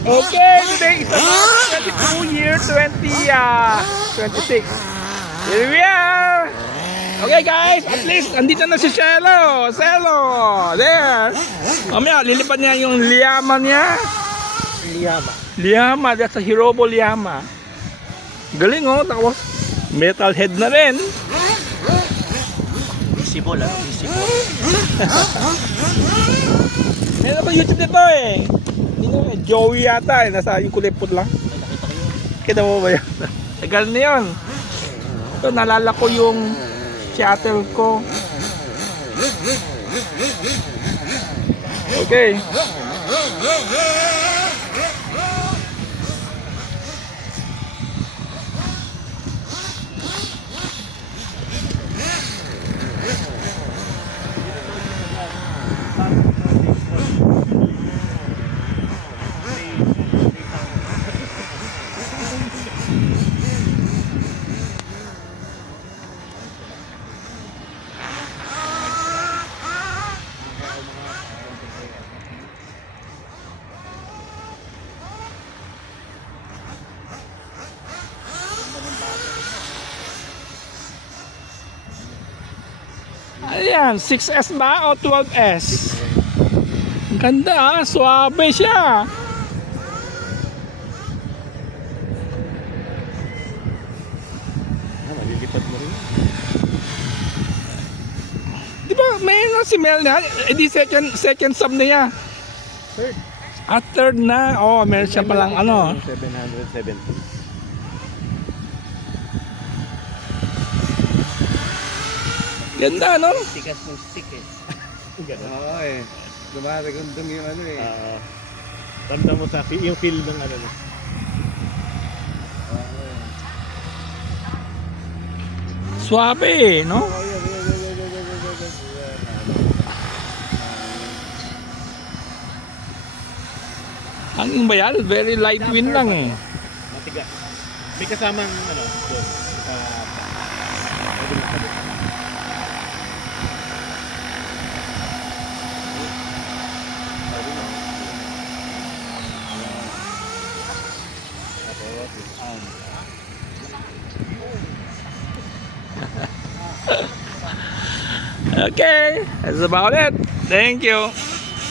Okay, today is about 22 year 26. Here we are. Okay guys, at least andito na si Cielo. There. Mamaya, lilipad niya yung liyama niya. Liyama, that's a Hirobo liyama. Galing oh, tapos metal head na rin. Visible visible. Meron pa YouTube nito eh. Joey yata eh, nasa yung kulipot lang. Kita mo ba yan? Tagal na yun. Ito, nalala ko yung shuttle ko. Okay. Ayan, 6S ba o 12S? Ang ganda ah, suabe siya. Malilipad mo rin. Di ba may si Mel na, edi second sub na niya. Third. At third na, oh meron siya palang ano. 770. Ganda no? Tikas ng stick eh. Ganun. Oo eh. Dumaragundong yung ano eh. Tanda mo sa yung feel ng ano. Suabe no? Ang bayal, very light wind lang eh. Matigas. May kasamang ano doon. Okay, that's about it. Thank you.